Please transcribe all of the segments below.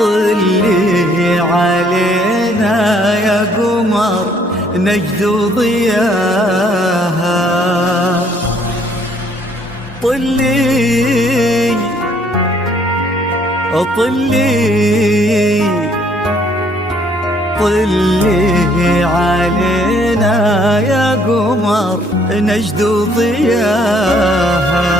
طلي علينا يا قمر نجد ضياها، طلي طلي طلي علينا يا قمر نجد ضياها.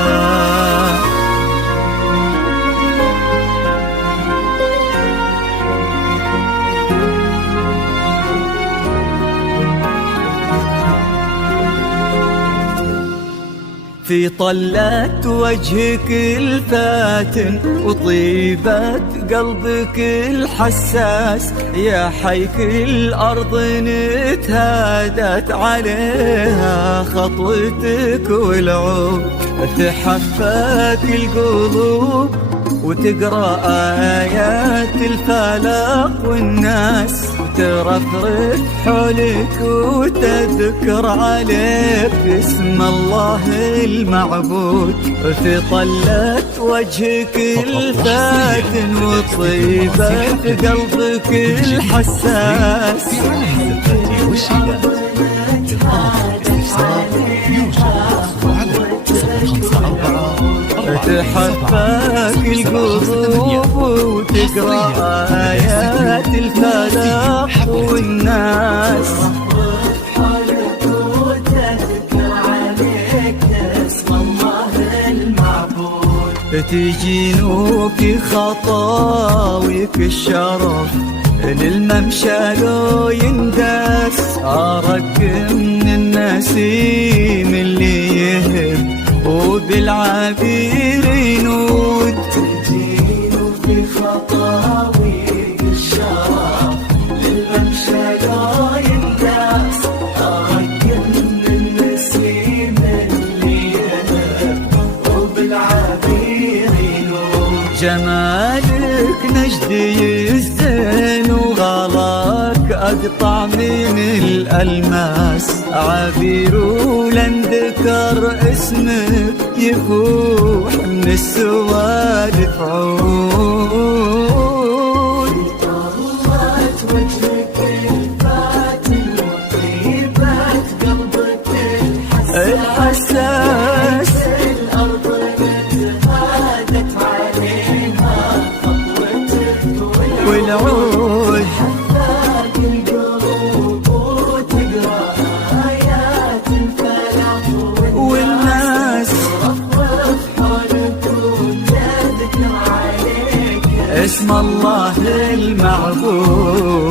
في طلة وجهك الفاتن وطيبة قلبك الحساس، يا حيك الأرض نتهادت عليها خطوتك والعود، تحفك القلوب وتقرأ آيات الفلق والناس، ترفرف حولك وتذكر عليك اسم الله المعبود. في طلة وجهك الفاتن وطيبة قلبك الحساس، تحفك القلوب وتقرأ آيات الفلق والناس، تجينوك خطاويك الشرف للممشى لو يندس، أرق من النسيم اللي يهب وبالعبير ينود، تجينوك خطاويك الشرف للممشى لو يندس، أرق من النسيم اللي يهب وبالعبير ينود. جمالك نجدي الزين وغلاك أقطع من الألماس، عبير ولن ذكر اسمك يفوح من السوالف عود. طلت وجهك الفاتن وطيبة قلبك الحساس، الأرض نتهادت عليها خطوتك والعود، حفاك القلوب وتقرأ آيات الفلق والناس، رفرف حولك وتذكر عليك اسم الله المعبود.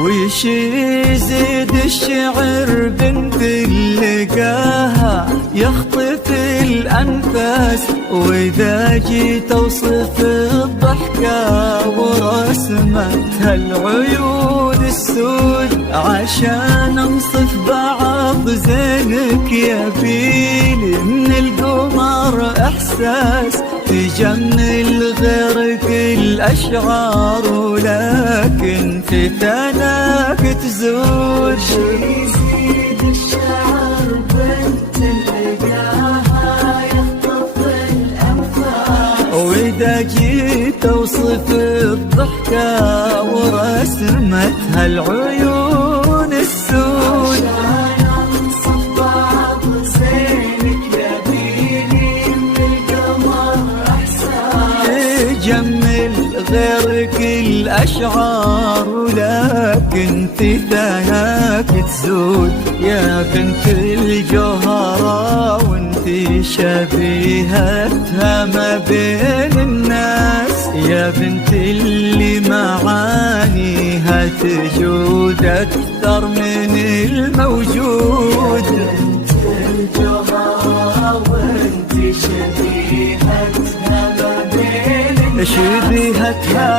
وش يزيد الشعر بنت اللقاها يخطف الأنفاس، وإذا جيت أوصف الضحكة ورسمتها العيون السود، عشان أنصف بعض زينك يبيلي من القمر إحساس، تجمل غيرك الأشعار ولكن في ثناك تزود. يزيد الشعر بنت اللقاها يخطف الأنفاس، وإذا جيت أوصف الضحكة ورسمتها العيون السود، جمل غيرك الأشعار ولكن في ثناك تزود. يا بنت الجوهرة وانتي شبيهتها ما بين الناس، يا بنت اللي معانيها تجودك أكثر من الموجود. بنت الجوهرة وانت شبيهتها ما بين الناس، شبيهتها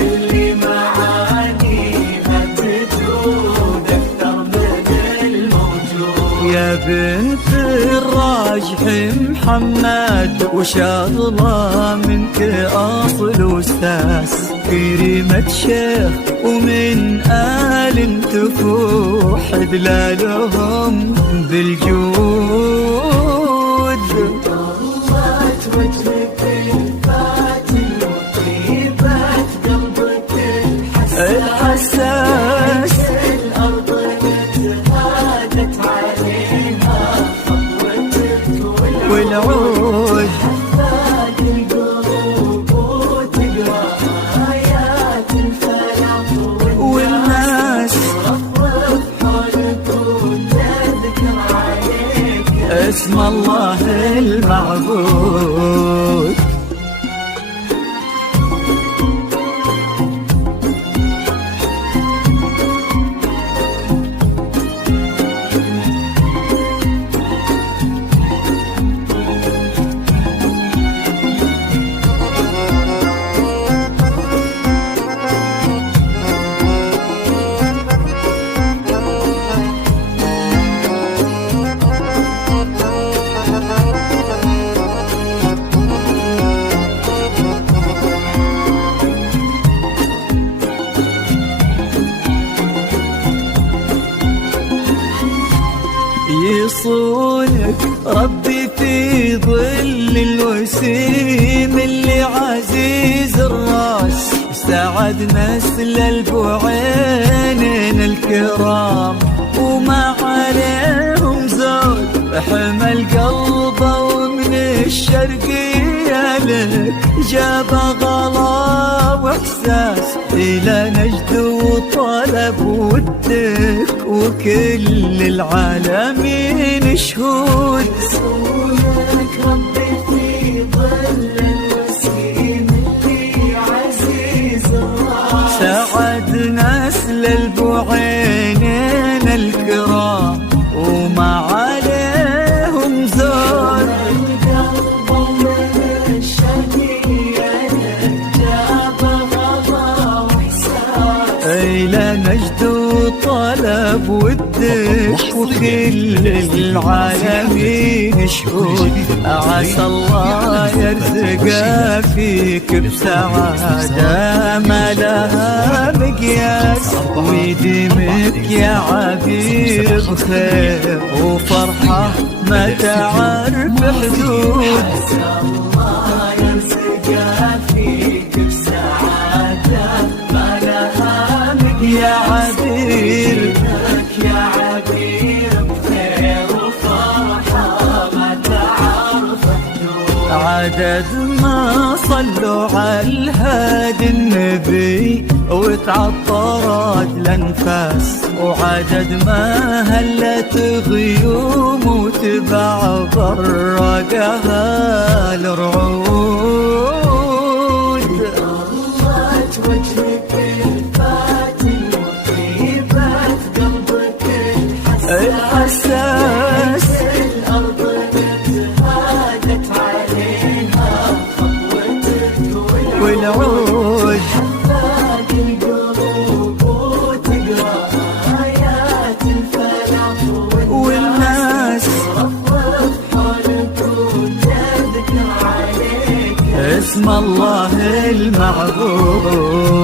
اللي معانيها تجود أكثر من الموجود. يا بنت الراجح محمد وشغلة منك أصل أستاذ، كريمة شيخ ومن آل تفوح دلالهم بالجود. ضلت وجهك الفاتن وطيبة قلبك الحساس، الأرض تهادت عليها خطوتك والعود حفاك القلوب وتقرأ آيات الفلق والناس رفرف حولك وتذكر عليك اسم الله المعبود. يصونك ربي في ظل الوسيم اللي عزيز الراس، سعد نسل البعينين الكرام وما عليهم زود، حمل قلبه ومن الشرقية لك جاب غلا واحساس، الى نجد وطلب ودك وكل العالمين شهود. يصونك ربي في ظل الوسيم اللي عزيز الراس، سعد نسل البعينين الكرام وما عليهم زود، القلب ومن الشرقية لك جاب غلا واحساس، إلى نجد وطلب ودك وكل العالمين شهود. عسى الله يرزق فيك بسعادة ما لها مقياس، ويديمك يا عبير بخير وفرحة ما تعرف حدود. عسى الله يرزق فيك بسعادة ما لها يا عبير يا عبير بخير وفرحة ما تعرف حدود. عدد ما صلوا على الهادي النبي وتعطرت الأنفاس، وعدد ما هلت غيوم وتبع برقها الرعود. ضلت وجهك الفاتن وطيبة قلبك الحساس، الأرض تهادت عليها خطوتك والعود حفاك القلوب وتقرأ آيات الفلق والناس رفرف حولك وتذكر عليك اسم الله المعبود.